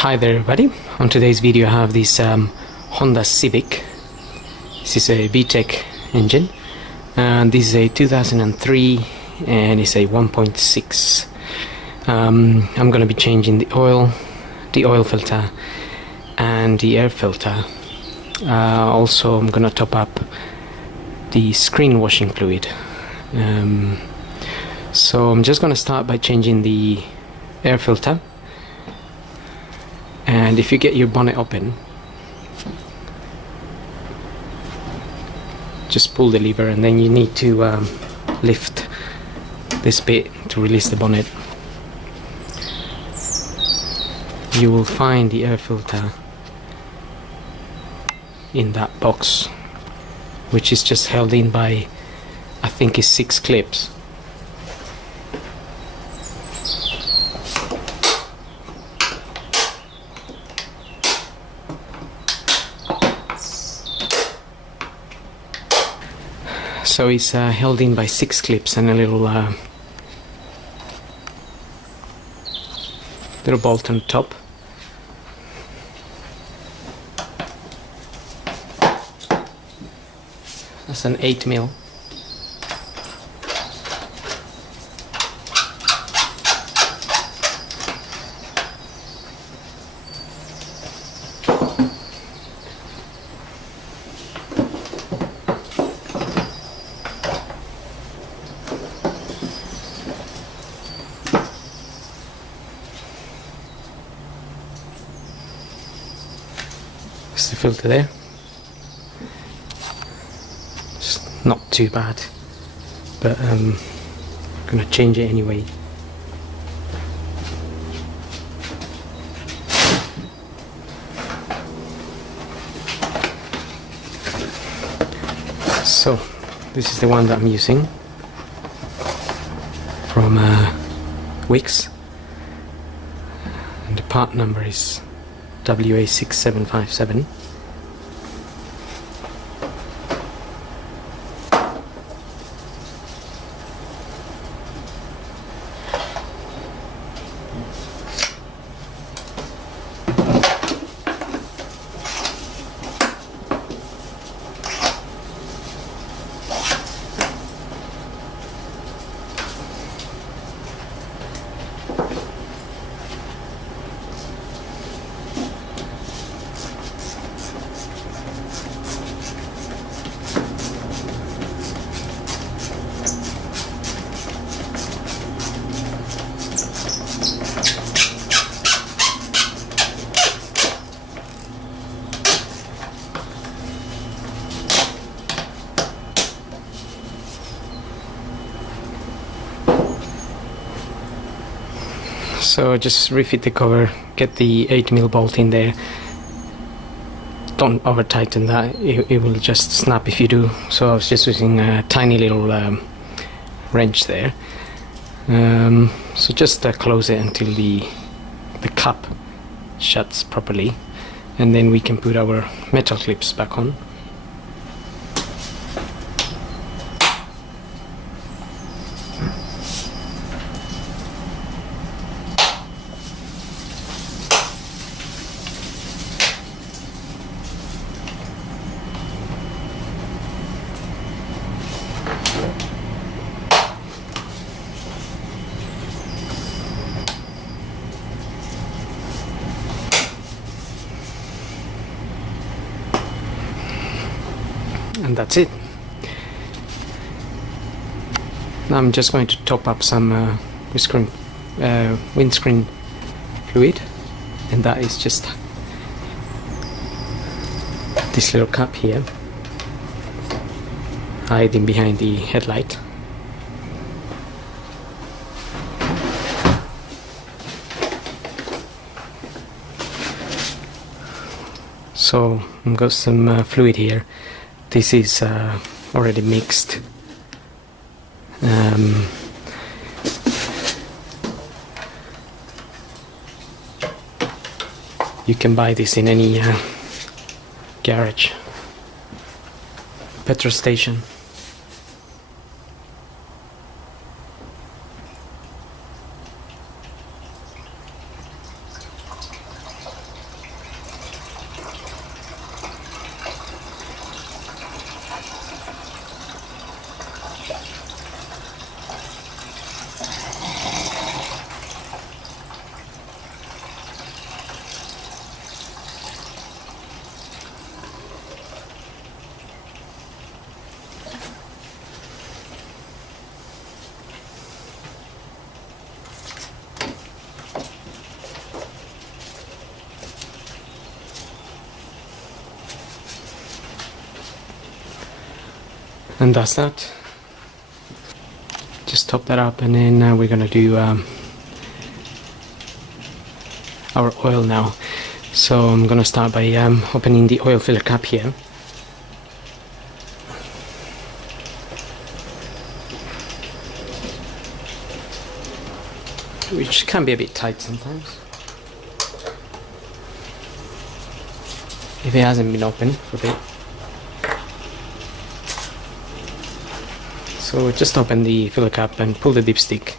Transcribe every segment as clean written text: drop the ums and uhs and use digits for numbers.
Hi there everybody, on today's video I have this Honda Civic. This is a VTEC engine and this is a 2003 and it's a 1.6. I'm going to be changing the oil filter and the air filter. Also I'm going to top up the screen washing fluid. So I'm just going to start by changing the air filter. And if you get your bonnet open, just pull the lever and then you need to lift this bit to release the bonnet. You will find the air filter in that box, which is just held in by, I think it's 6 clips. So it's held in by 6 clips and a little bolt on top. That's an 8mm. That's the filter there. It's not too bad, but I'm gonna change it anyway. So this is the one that I'm using from Wix, and the part number is WA6757. So just refit the cover, get the 8mm bolt in there. Don't over tighten that, it will just snap if you do. So I was just using a tiny little wrench there. So just close it until the cap shuts properly, and then we can put our metal clips back on. And that's it. Now I'm just going to top up some windscreen fluid, and that is just this little cap here, hiding behind the headlight. So I've got some fluid here. This is already mixed. You can buy this in any garage, petrol station. And that's that. Just top that up, and then we're gonna do our oil now. So I'm gonna start by opening the oil filler cap here. Which can be a bit tight sometimes if it hasn't been opened for a bit. So just open the filler cap and pull the dipstick.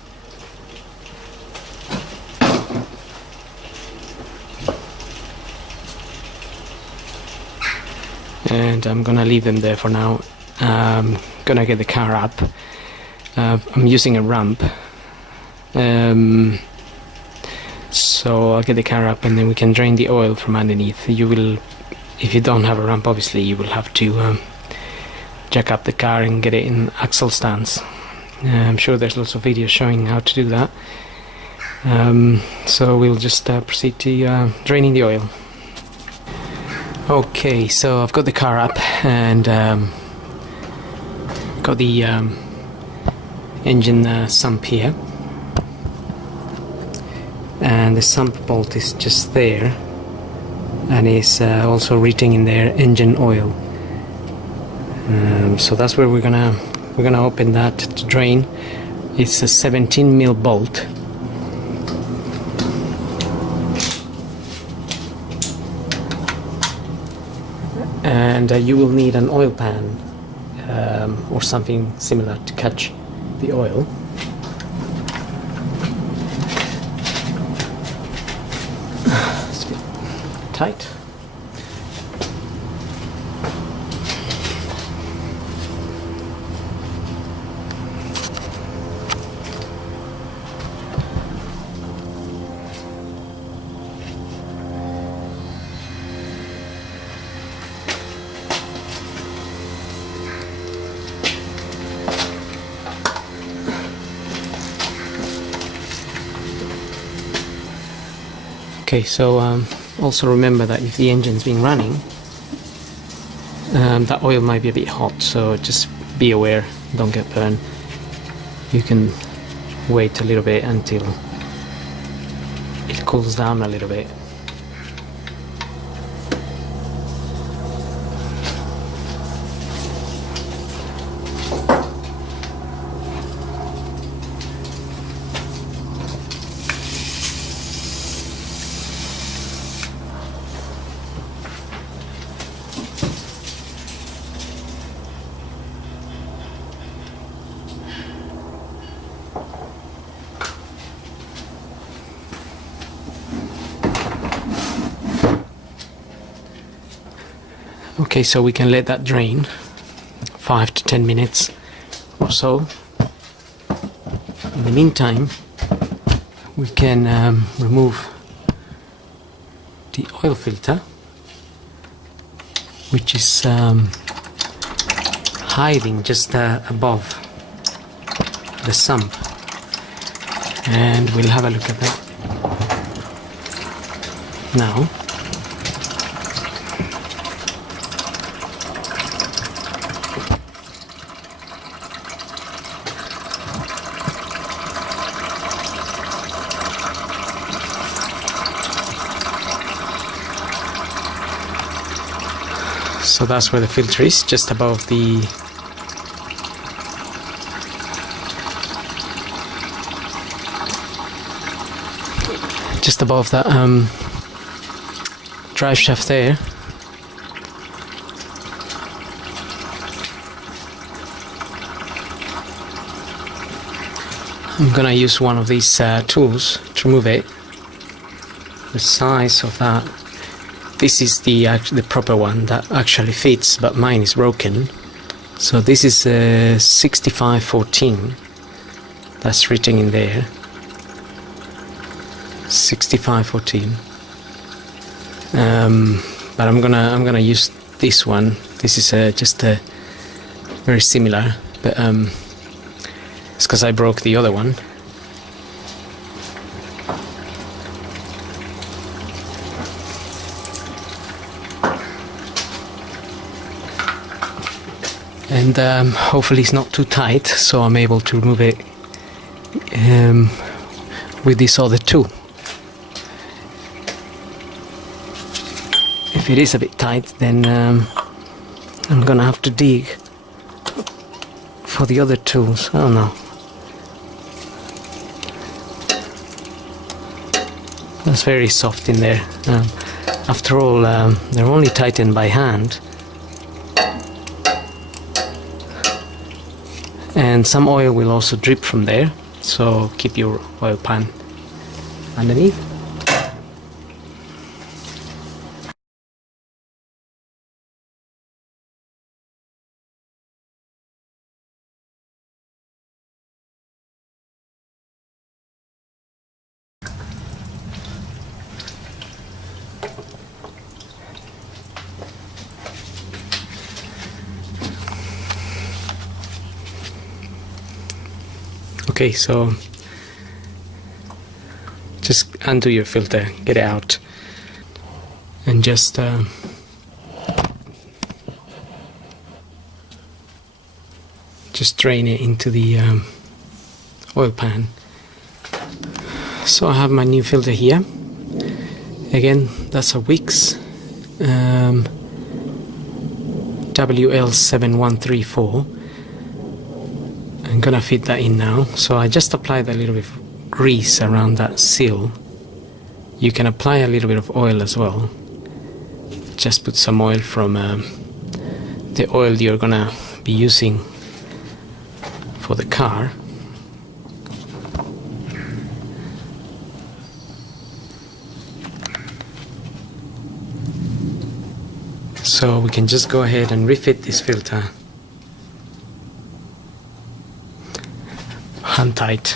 And I'm gonna leave them there for now. I'm gonna get the car up. I'm using a ramp. So I'll get the car up and then we can drain the oil from underneath. You will, if you don't have a ramp, obviously you will have to jack up the car and get it in axle stance. I'm sure there's lots of videos showing how to do that. So we'll just proceed to draining the oil. Okay, so I've got the car up and got the engine sump here, and the sump bolt is just there, and it's also retaining their engine oil. So that's where we're gonna open that to drain. It's a 17mm bolt. And you will need an oil pan or something similar to catch the oil. It's a bit tight. Okay, so also remember that if the engine's been running, that oil might be a bit hot, so just be aware, don't get burned. You can wait a little bit until it cools down a little bit. Okay, so we can let that drain 5 to 10 minutes or so. In the meantime, we can remove the oil filter, which is hiding just above the sump, and we'll have a look at that now. So that's where the filter is, just above the that drive shaft there. I'm gonna use one of these tools to remove it. The size of that. This is the proper one that actually fits, but mine is broken. So this is 6514. That's written in there. 6514. But I'm gonna use this one. This is just a very similar, but it's because I broke the other one. And hopefully it's not too tight, so I'm able to remove it with this other tool. If it is a bit tight, then I'm gonna have to dig for the other tools. I don't know. That's very soft in there. After all, they're only tightened by hand. And some oil will also drip from there, so keep your oil pan underneath. Okay, so just undo your filter, get it out, and just drain it into the oil pan. So I have my new filter here. Again, that's a Wix WL7134. I'm gonna fit that in now. So I just applied a little bit of grease around that seal. You can apply a little bit of oil as well. Just put some oil from the oil you're gonna be using for the car. So we can just go ahead and refit this filter. Hand tight.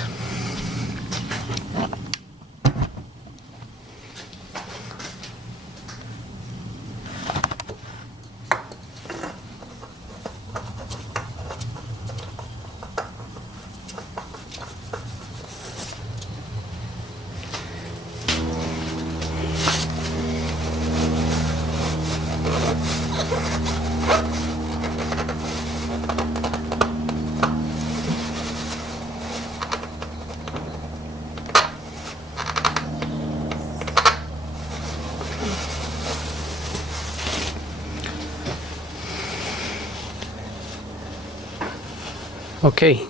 Okay,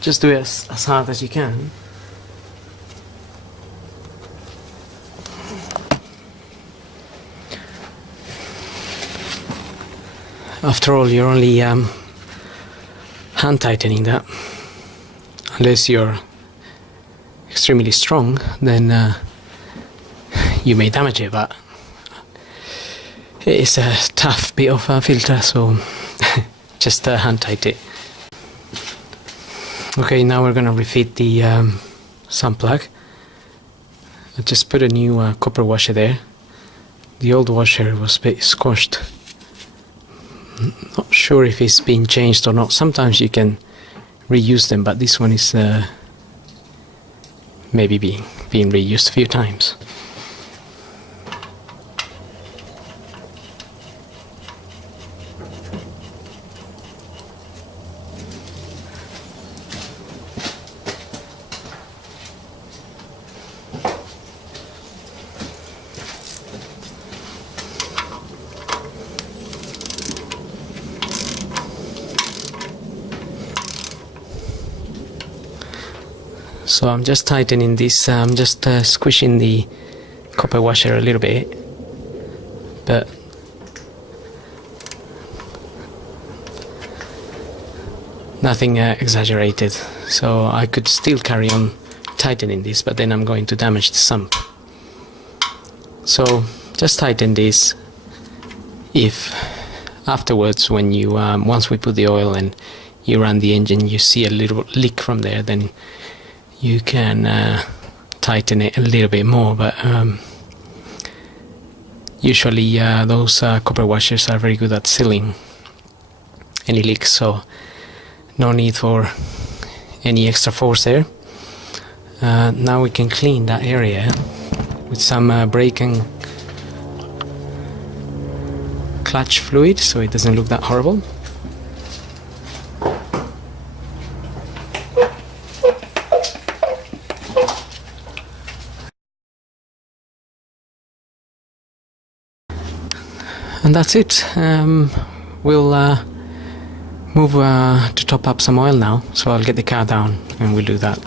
just do it as hard as you can. After all, you're only hand tightening that. Unless you're extremely strong, then you may damage it, but it's a tough bit of a filter, so just hand tight it. Okay, now we're gonna refit the sun plug. I just put a new copper washer there. The old washer was a bit squashed. Not sure if it's been changed or not. Sometimes you can reuse them, but this one is maybe being reused a few times. So I'm just tightening this, I'm just squishing the copper washer a little bit, but nothing exaggerated, so I could still carry on tightening this, but then I'm going to damage the sump. So just tighten this. If afterwards, when you once we put the oil and you run the engine, you see a little leak from there, then you can tighten it a little bit more. But usually those copper washers are very good at sealing any leaks, so no need for any extra force there. Now we can clean that area with some brake and clutch fluid so it doesn't look that horrible. And that's it. We'll move to top up some oil now, so I'll get the car down and we'll do that.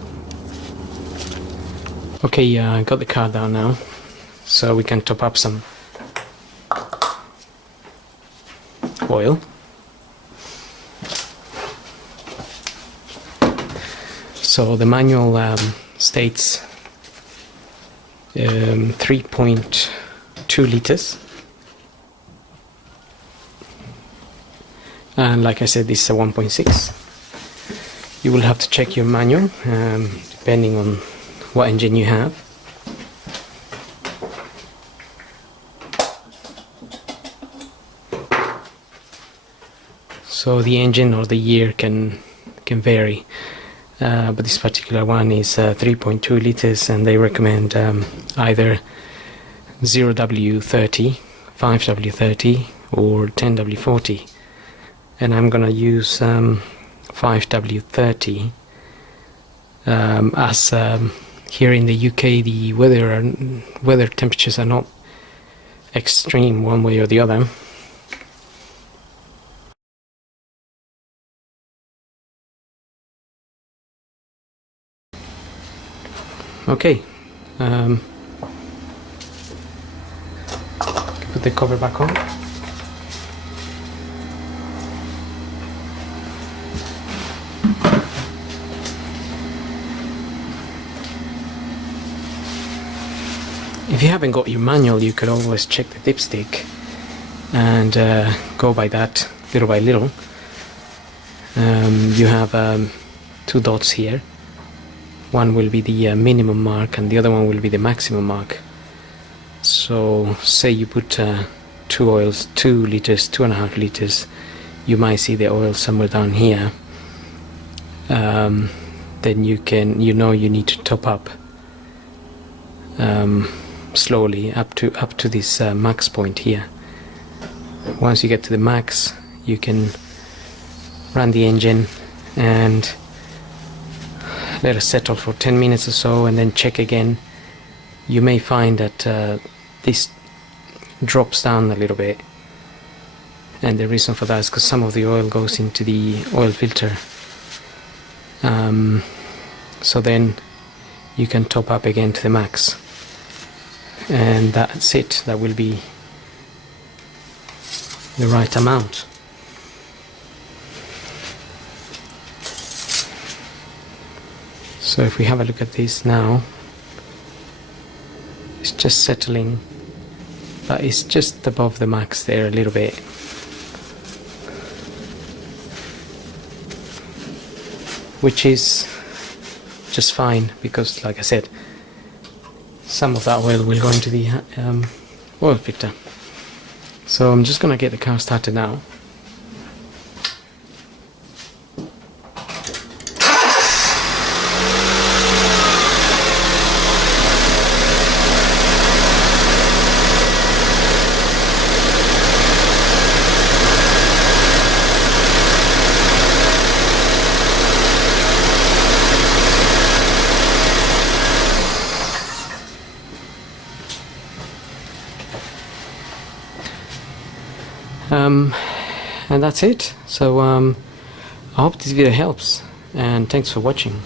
Okay, I got the car down now, so we can top up some oil. So the manual states 3.2 liters, and like I said, this is a 1.6. You will have to check your manual depending on what engine you have. So the engine or the year can vary, but this particular one is 3.2 liters, and they recommend either 0W30, 5W30 or 10W40, and I'm gonna use 5W30 as here in the UK the weather temperatures are not extreme one way or the other. Okay, put the cover back on. If you haven't got your manual, you could always check the dipstick and go by that little by little. You have 2 dots here. One will be the minimum mark and the other one will be the maximum mark. So say you put 2 oils, 2 liters, 2.5 liters, you might see the oil somewhere down here. Then you know you need to top up slowly up to this max point here. Once you get to the max, you can run the engine and let it settle for 10 minutes or so, and then check again. You may find that this drops down a little bit, and the reason for that is because some of the oil goes into the oil filter. So then you can top up again to the max, and that's it. That will be the right amount. So if we have a look at this now, it's just settling, but it's just above the max there a little bit. Which is just fine, because like I said, some of that oil will go into the oil filter. So I'm just gonna get the car started now. And that's it. So I hope this video helps, and thanks for watching.